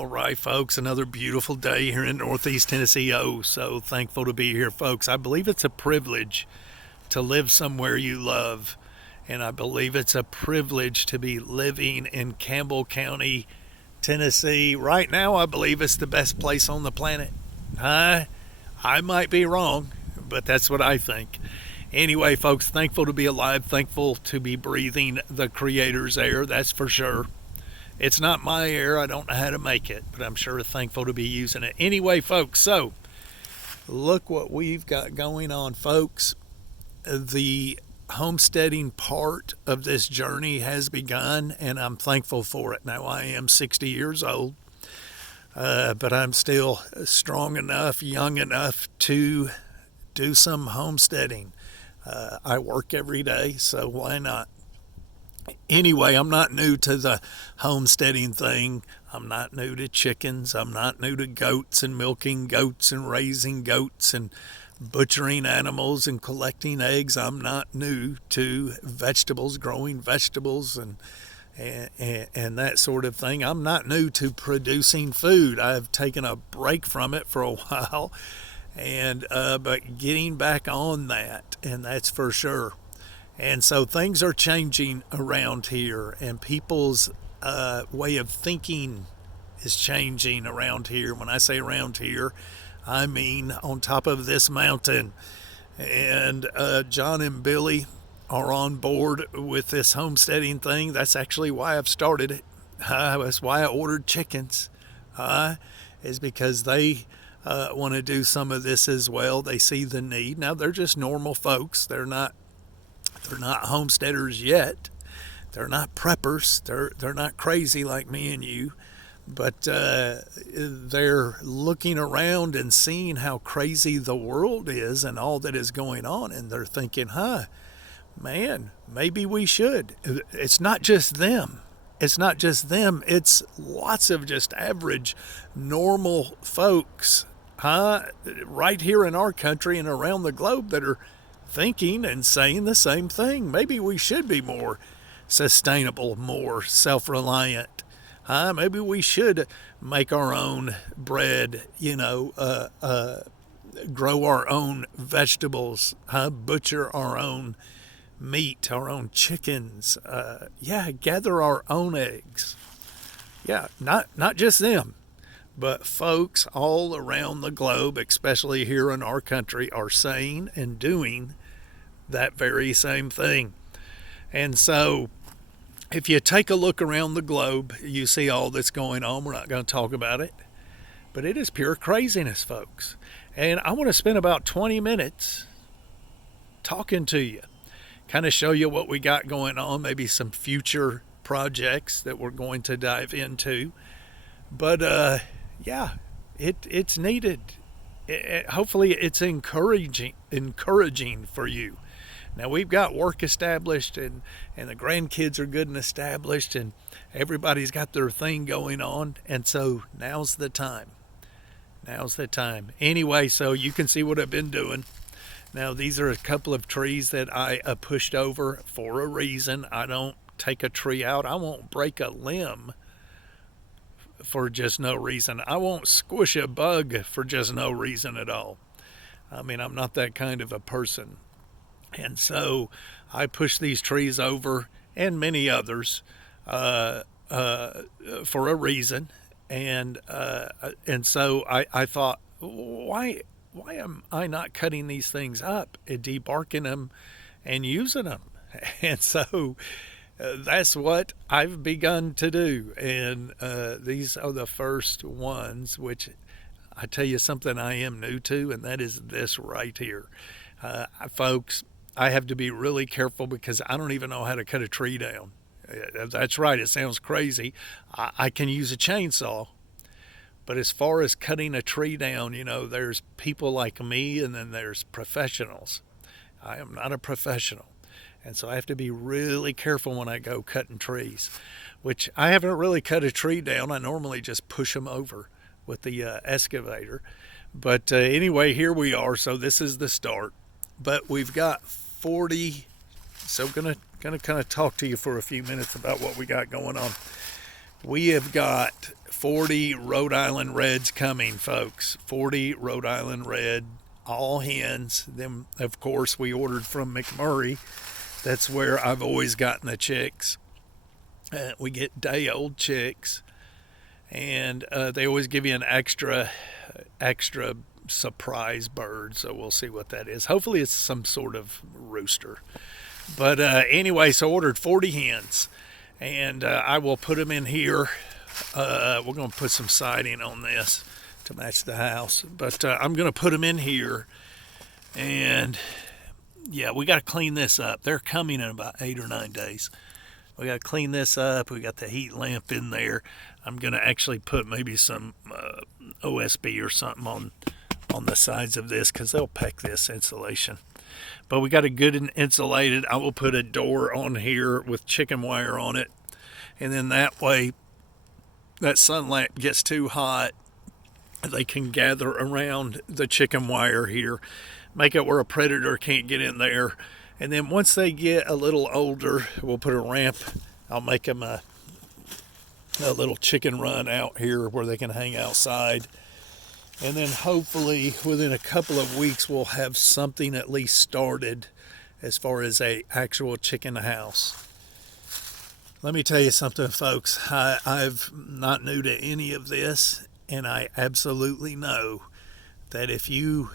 All right, folks, another beautiful day here in Northeast Tennessee. Oh, so thankful to be here, folks. I believe it's a privilege to live somewhere you love, and I believe it's a privilege to be living in Campbell County, Tennessee. Right now, I believe it's the best place on the planet. I might be wrong, but that's what I think. Anyway, folks, thankful to be alive, thankful to be breathing the Creator's air, that's for sure. It's not my air. I don't know how to make it, but I'm sure thankful to be using it. Anyway, folks, so look what we've got going on, folks. The homesteading part of this journey has begun, and I'm thankful for it. Now, I am 60 years old, but I'm still strong enough, young enough to do some homesteading. I work every day, so why not? Anyway, I'm not new to the homesteading thing. I'm not new to chickens. I'm not new to goats and milking goats and raising goats and butchering animals and collecting eggs. I'm not new to vegetables, growing vegetables and that sort of thing. I'm not new to producing food. I've taken a break from it for a while, and but getting back on that, and that's for sure. And so things are changing around here, and people's way of thinking is changing around here. When I say around here, I mean on top of this mountain. And John and Billy are on board with this homesteading thing. That's actually why I've started it. That's why I ordered chickens, is because they want to do some of this as well. They see the need. Now, they're just normal folks. They're not homesteaders yet. They're not preppers. They're not crazy like me and you, but they're looking around and seeing how crazy the world is and all that is going on, and they're thinking, man, maybe we should. It's not just them. It's not just them. It's lots of just average, normal folks, right here in our country and around the globe that are thinking and saying the same thing. Maybe we should be more sustainable, more self-reliant. Maybe we should make our own bread, grow our own vegetables, butcher our own meat, our own chickens, gather our own eggs. Yeah, not just them, but folks all around the globe, especially here in our country, are saying and doing that very same thing. And so if you take a look around the globe, you see all that's going on. We're not going to talk about it, but it is pure craziness, folks. And I want to spend about 20 minutes talking to you, kind of show you what we got going on, maybe some future projects that we're going to dive into. But it's needed. Hopefully it's encouraging for you. Now, we've got work established, and the grandkids are good and established, and everybody's got their thing going on, and so now's the time. Anyway, so you can see what I've been doing. Now, these are a couple of trees that I pushed over for a reason. I don't take a tree out. I won't break a limb for just no reason. I won't squish a bug for just no reason at all. I mean, I'm not that kind of a person. And so I push these trees over, and many others, for a reason. And so I thought, why am I not cutting these things up and debarking them and using them? And so that's what I've begun to do. And these are the first ones, which I tell you something I am new to, and that is this right here. Folks, I have to be really careful because I don't even know how to cut a tree down. That's right, it sounds crazy. I can use a chainsaw. But as far as cutting a tree down, there's people like me, and then there's professionals. I am not a professional. And so I have to be really careful when I go cutting trees, which I haven't really cut a tree down. I normally just push them over with the excavator. But anyway, here we are. So this is the start. But we've got 40. So gonna kind of talk to you for a few minutes about what we got going on. We have got 40 Rhode Island Reds coming, folks. 40 Rhode Island Red, all hens. Then, of course, we ordered from McMurray. That's where I've always gotten the chicks. We get day-old chicks, and they always give you an extra surprise bird. So we'll see what that is. Hopefully, it's some sort of rooster. But anyway, so ordered 40 hens, and I will put them in here. We're going to put some siding on this to match the house, but I'm going to put them in here, and yeah, we got to clean this up. They're coming in about 8 or 9 days. We got to clean this up. We got the heat lamp in there. I'm going to actually put maybe some OSB or something on the sides of this because they'll peck this insulation. But we got a good insulated. I will put a door on here with chicken wire on it, and then that way that sunlight gets too hot, they can gather around the chicken wire here, make it where a predator can't get in there. And then once they get a little older, we'll put a ramp. I'll make them a little chicken run out here where they can hang outside. And then hopefully within a couple of weeks, we'll have something at least started as far as a actual chicken house. Let me tell you something, folks. I'm not new to any of this, and I absolutely know that if you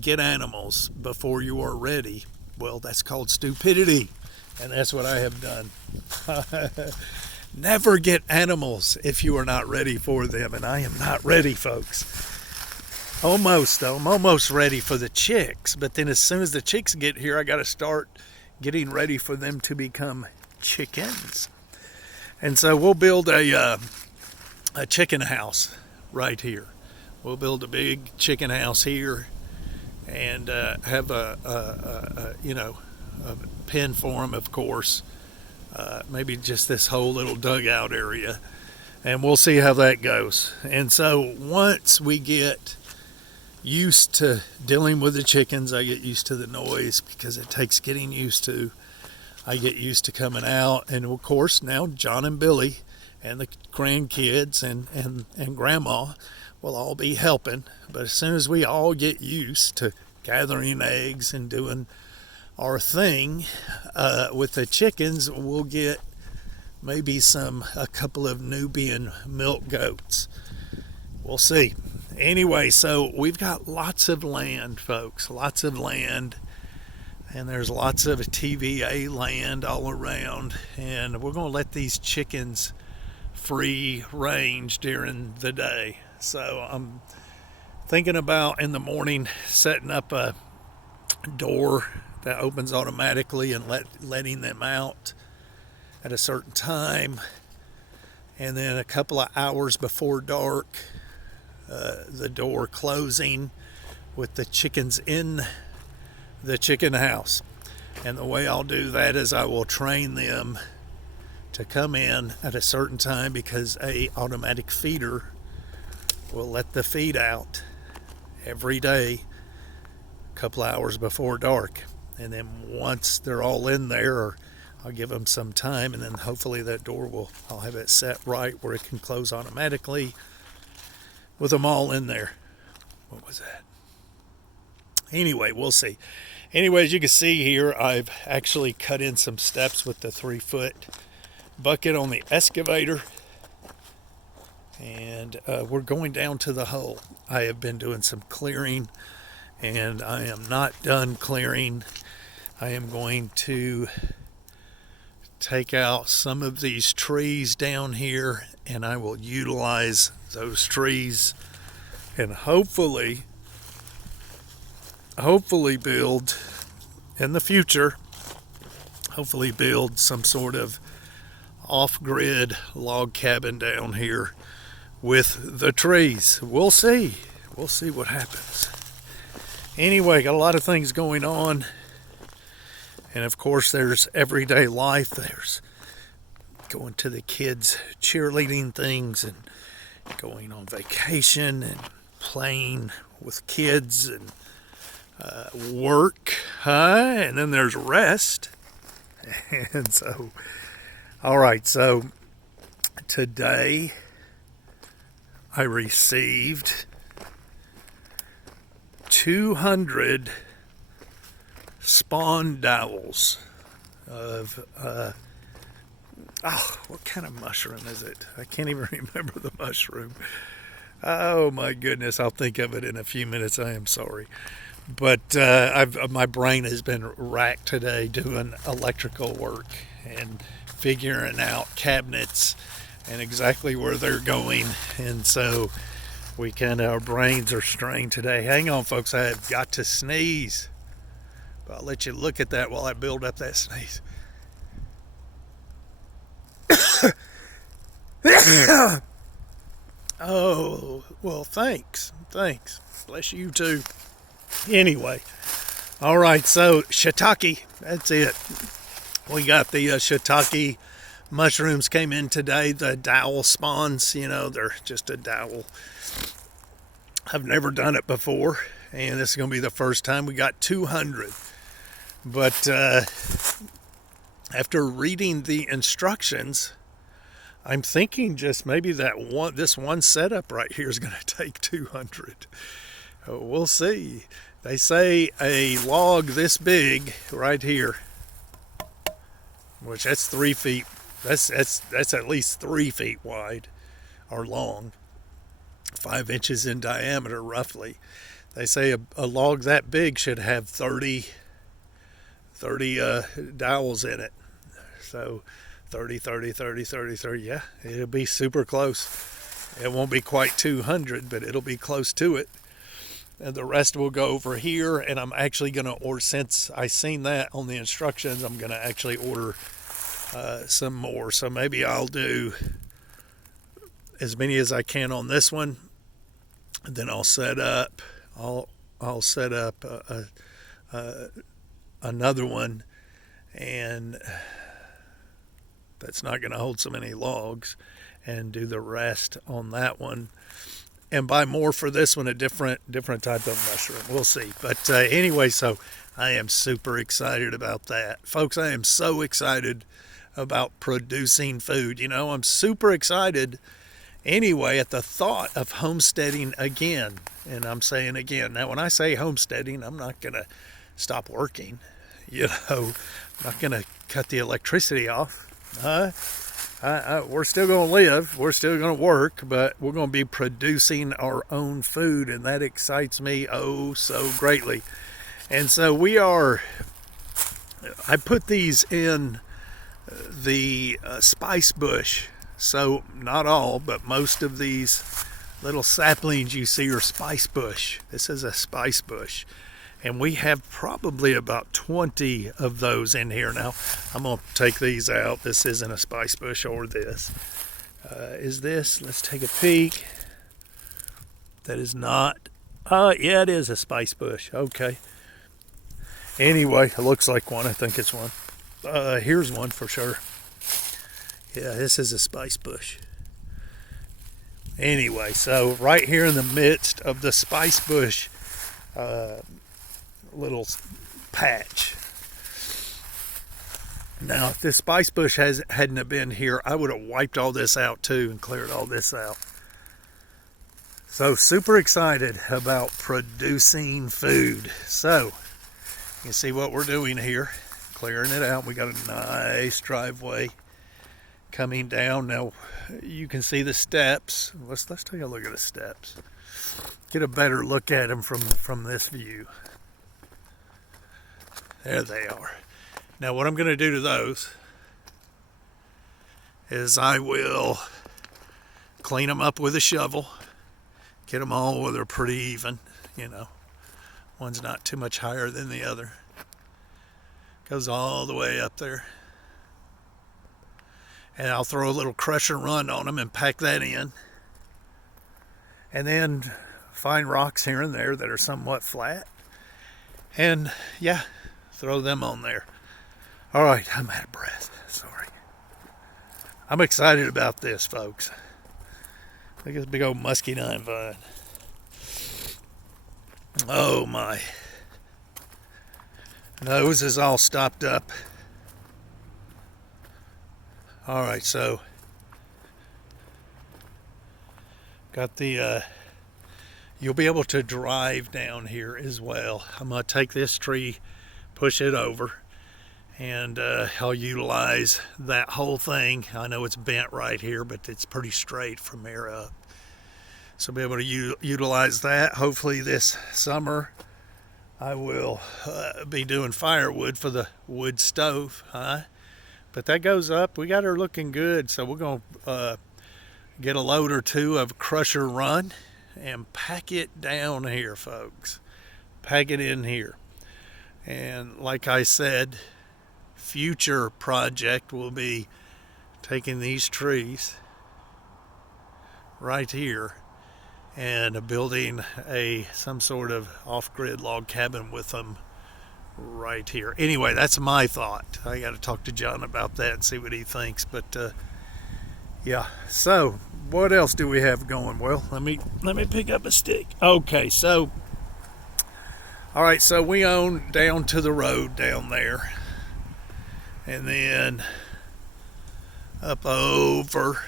get animals before you are ready, well, that's called stupidity, and that's what I have done. Never get animals if you are not ready for them, and I am not ready, folks. Almost, though. I'm almost ready for the chicks, but then as soon as the chicks get here, I got to start getting ready for them to become chickens. And so we'll build a chicken house right here. We'll build a big chicken house here and have a pen for them, of course. Maybe just this whole little dugout area. And we'll see how that goes. And so once we get used to dealing with the chickens, I get used to the noise because it takes getting used to. I get used to coming out, and of course now John and Billy and the grandkids and Grandma will all be helping. But as soon as we all get used to gathering eggs and doing our thing with the chickens, we'll get maybe a couple of Nubian milk goats. We'll see. Anyway, so we've got lots of land, folks, lots of land. And there's lots of TVA land all around. And we're going to let these chickens free range during the day. So I'm thinking about in the morning setting up a door that opens automatically and letting them out at a certain time. And then a couple of hours before dark, the door closing with the chickens in the chicken house. And the way I'll do that is I will train them to come in at a certain time because a automatic feeder will let the feed out every day a couple hours before dark. And then once they're all in there, I'll give them some time, and then hopefully that door I'll have it set right where it can close automatically with them all in there. What was that? Anyway, we'll see. Anyway, as you can see here, I've actually cut in some steps with the 3-foot bucket on the excavator. And we're going down to the hole. I have been doing some clearing, and I am not done clearing. I am going to take out some of these trees down here, and I will utilize those trees and hopefully build in the future, build some sort of off-grid log cabin down here with the trees. We'll see what happens. Anyway, got a lot of things going on, and of course there's everyday life. There's going to the kids' cheerleading things and going on vacation and playing with kids and work, and then there's rest. And so, all right, so Today I received 200 spawn dowels of what kind of mushroom is it? I can't even remember the mushroom. Oh my goodness, I'll think of it in a few minutes. I am sorry. But my brain has been racked today doing electrical work and figuring out cabinets and exactly where they're going. And so our brains are strained today. Hang on, folks, I have got to sneeze. But I'll let you look at that while I build up that sneeze. Oh, well, thanks. Bless you too. Anyway, all right, so shiitake, that's it. We got the shiitake mushrooms came in today, the dowel spawns, they're just a dowel. I've never done it before, and this is going to be the first time. We got 200. But after reading the instructions, I'm thinking just maybe this one setup right here is going to take 200. We'll see. They say a log this big right here, which that's 3 feet. That's at least 3 feet wide or long, 5 inches in diameter roughly. They say a log that big should have 30 dowels in it. So 30, 30, 30, 30, 30. Yeah, it'll be super close. It won't be quite 200, but it'll be close to it. And the rest will go over here. And I'm actually going to order, since I seen that on the instructions, I'm going to actually order some more. So maybe I'll do as many as I can on this one. And then I'll set up. I'll set up another one, and that's not going to hold so many logs, and do the rest on that one, and buy more for this one, a different type of mushroom. We'll see. But anyway, so I am super excited about that, folks. I am so excited about producing food. I'm super excited anyway at the thought of homesteading again. And I'm saying again, now when I say homesteading, I'm not going to stop working. I'm not going to cut the electricity off. We're still going to live. We're still going to work, but we're going to be producing our own food, and that excites me oh so greatly. And so I put these in the spice bush. So not all, but most of these little saplings you see are spice bush. This is a spice bush. And we have probably about 20 of those in here. Now, I'm going to take these out. This isn't a spice bush or this. Is this? Let's take a peek. That is not. Yeah, it is a spice bush. Okay. Anyway, it looks like one. I think it's one. Here's one for sure. Yeah, this is a spice bush. Anyway, so right here in the midst of the spice bush little patch. Now, if this spice bush hadn't have been here, I would have wiped all this out too and cleared all this out. So super excited about producing food. So you can see what we're doing here, clearing it out. We got a nice driveway coming down. Now you can see the steps. Let's take a look at the steps. Get a better look at them from this view. There they are. Now what I'm going to do to those is I will clean them up with a shovel, get them all where they're pretty even, One's not too much higher than the other. Goes all the way up there. And I'll throw a little crusher run on them and pack that in. And then find rocks here and there that are somewhat flat. And yeah, throw them on there. All right, I'm out of breath. Sorry. I'm excited about this, folks. Look at this big old muscadine vine. Oh my. Nose is all stopped up. All right, so Got the you'll be able to drive down here as well. I'm going to take this tree, push it over, and I'll utilize that whole thing. I know it's bent right here, but it's pretty straight from there up. So I'll be able to utilize that. Hopefully this summer I will be doing firewood for the wood stove. But that goes up. We got her looking good, so we're going to get a load or two of Crusher Run and pack it down here, folks. Pack it in here. And like I said, future project will be taking these trees right here and building some sort of off-grid log cabin with them right here. Anyway, that's my thought. I got to talk to John about that and see what he thinks. But yeah. So what else do we have going? Well, let me pick up a stick. Okay, so all right, so we own down to the road down there, and then up over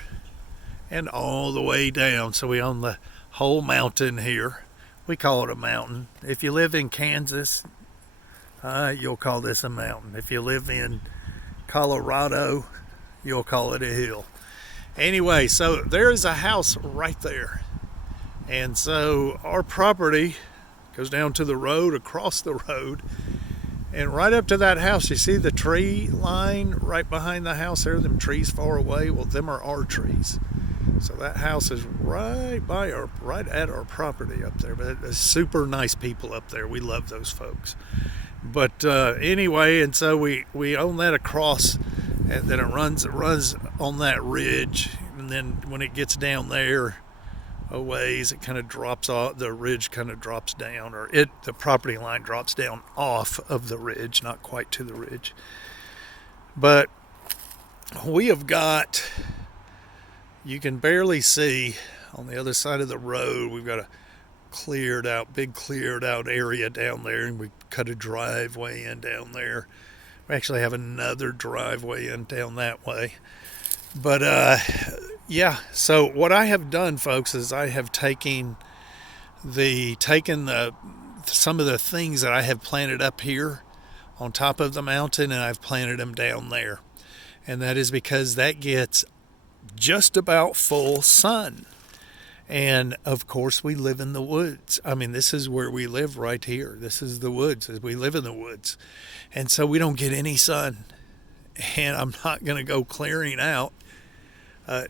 and all the way down. So we own the whole mountain here. We call it a mountain. If you live in Kansas, you'll call this a mountain. If you live in Colorado, you'll call it a hill. Anyway, so there is a house right there. And so our property goes down to the road, across the road, and right up to that house. You see the tree line right behind the house there, them trees far away? Well, them are our trees. So that house is right at our property up there. But it's super nice people up there. We love those folks. But anyway, and so we own that across, and then it runs on that ridge, and then when it gets down there a ways, it kind of drops off. The ridge kind of drops down, the property line drops down off of the ridge, not quite to the ridge. But we have got, you can barely see on the other side of the road, we've got a big cleared out area down there, and we cut a driveway in down there. We actually have another driveway in down that way. But yeah, so what I have done, folks, is I have taken some of the things that I have planted up here on top of the mountain, and I've planted them down there. And that is because that gets just about full sun. And of course, we live in the woods. I mean, this is where we live right here. This is the woods. We live in the woods. And so we don't get any sun. And I'm not going to go clearing out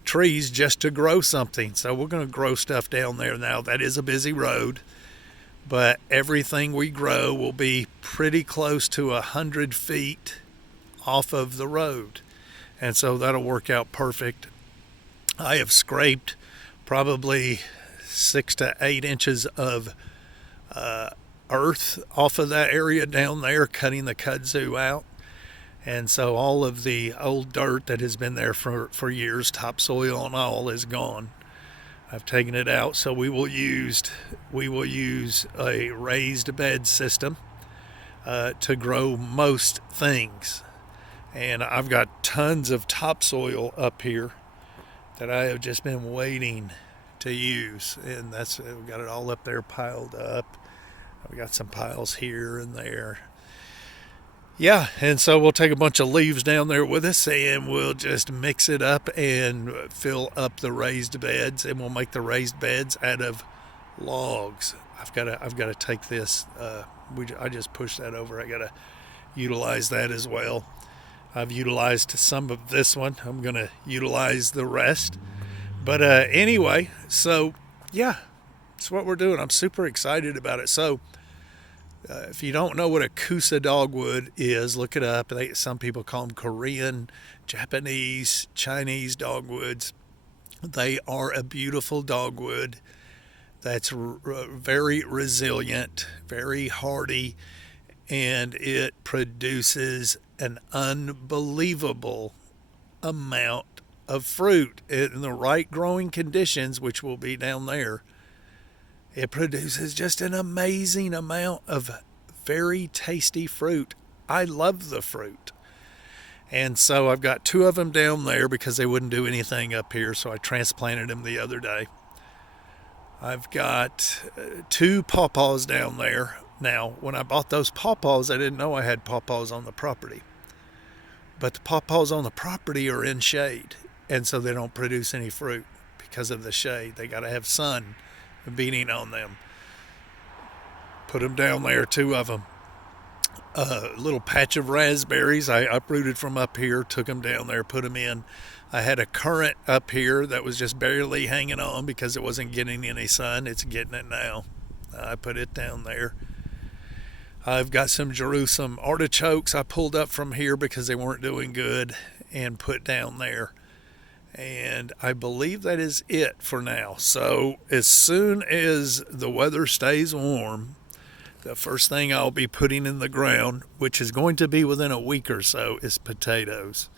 trees just to grow something. So we're going to grow stuff down there now. That is a busy road. But everything we grow will be pretty close to 100 feet off of the road. And so that'll work out perfect. I have scraped probably 6 to 8 inches of earth off of that area down there, cutting the kudzu out. And so all of the old dirt that has been there for years, topsoil and all, is gone. I've taken it out, so we will use a raised bed system to grow most things. And I've got tons of topsoil up here that I have just been waiting to use, and we got it all up there piled up. We got some piles here and there. Yeah, and so we'll take a bunch of leaves down there with us, and we'll just mix it up and fill up the raised beds, and we'll make the raised beds out of logs. I've got to take this. I just pushed that over. I got to utilize that as well. I've utilized some of this one. I'm going to utilize the rest. But anyway, so yeah, that's what we're doing. I'm super excited about it. So if you don't know what a Kusa dogwood is, look it up. Some people call them Korean, Japanese, Chinese dogwoods. They are a beautiful dogwood that's very resilient, very hardy, and it produces an unbelievable amount of fruit in the right growing conditions, which will be down there. It produces just an amazing amount of very tasty fruit. I love the fruit. And so I've got 2 of them down there because they wouldn't do anything up here, so I transplanted them the other day. I've got two pawpaws down there. Now, when I bought those pawpaws, I didn't know I had pawpaws on the property. But the pawpaws on the property are in shade, and so they don't produce any fruit because of the shade. They got to have sun beating on them. Put them down there, two of them. A little patch of raspberries I uprooted from up here, took them down there, put them in. I had a currant up here that was just barely hanging on because it wasn't getting any sun. It's getting it now. I put it down there. I've got some Jerusalem artichokes I pulled up from here because they weren't doing good and put down there. And I believe that is it for now. So as soon as the weather stays warm, the first thing I'll be putting in the ground, which is going to be within a week or so, is potatoes.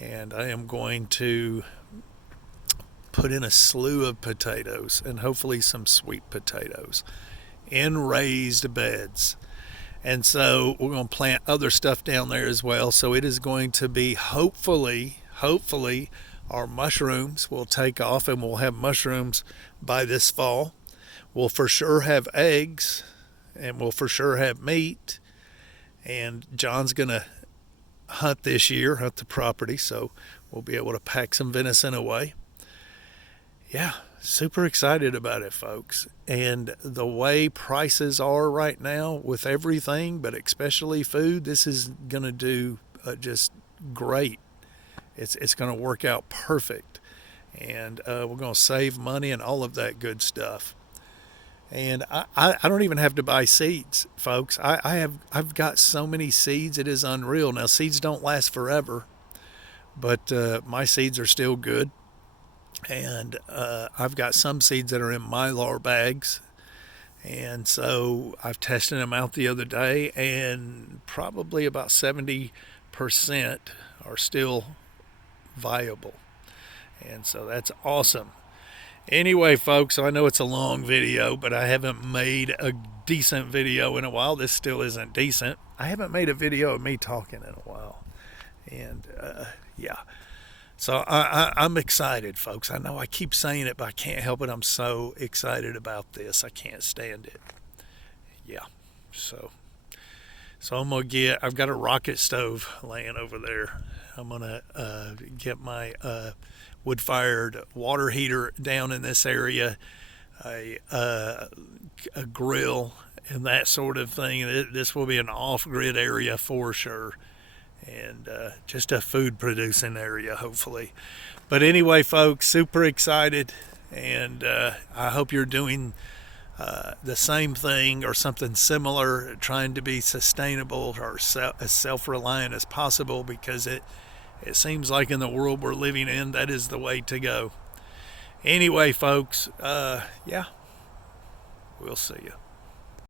And I am going to put in a slew of potatoes and hopefully some sweet potatoes in raised beds. And so we're going to plant other stuff down there as well. So it is going to be hopefully, our mushrooms will take off and we'll have mushrooms by this fall. We'll for sure have eggs and we'll for sure have meat. And John's going to hunt this year, hunt the property, so we'll be able to pack some venison away. Yeah, super excited about it, folks. And the way prices are right now with everything, but especially food, this is going to do just great. It's going to work out perfect. And we're going to save money and all of that good stuff. And I don't even have to buy seeds, folks. I've got so many seeds, it is unreal. Now, seeds don't last forever, but my seeds are still good. And I've got some seeds that are in Mylar bags. And so I've tested them out the other day, and probably about 70% are still viable. And so that's awesome. Anyway, folks, I know it's a long video, but I haven't made a decent video in a while. This still isn't decent. I haven't made a video of me talking in a while. And, yeah. So I'm excited, folks. I know I keep saying it, but I can't help it. I'm so excited about this. I can't stand it. Yeah. So I've got a rocket stove laying over there. I'm going to get my wood-fired water heater down in this area, a grill, and that sort of thing. This will be an off-grid area for sure, and just a food-producing area, hopefully. But anyway, folks, super excited, and I hope you're doing the same thing or something similar, trying to be sustainable or as self-reliant as possible, because it seems like in the world we're living in, that is the way to go. Anyway, folks, yeah, we'll see you.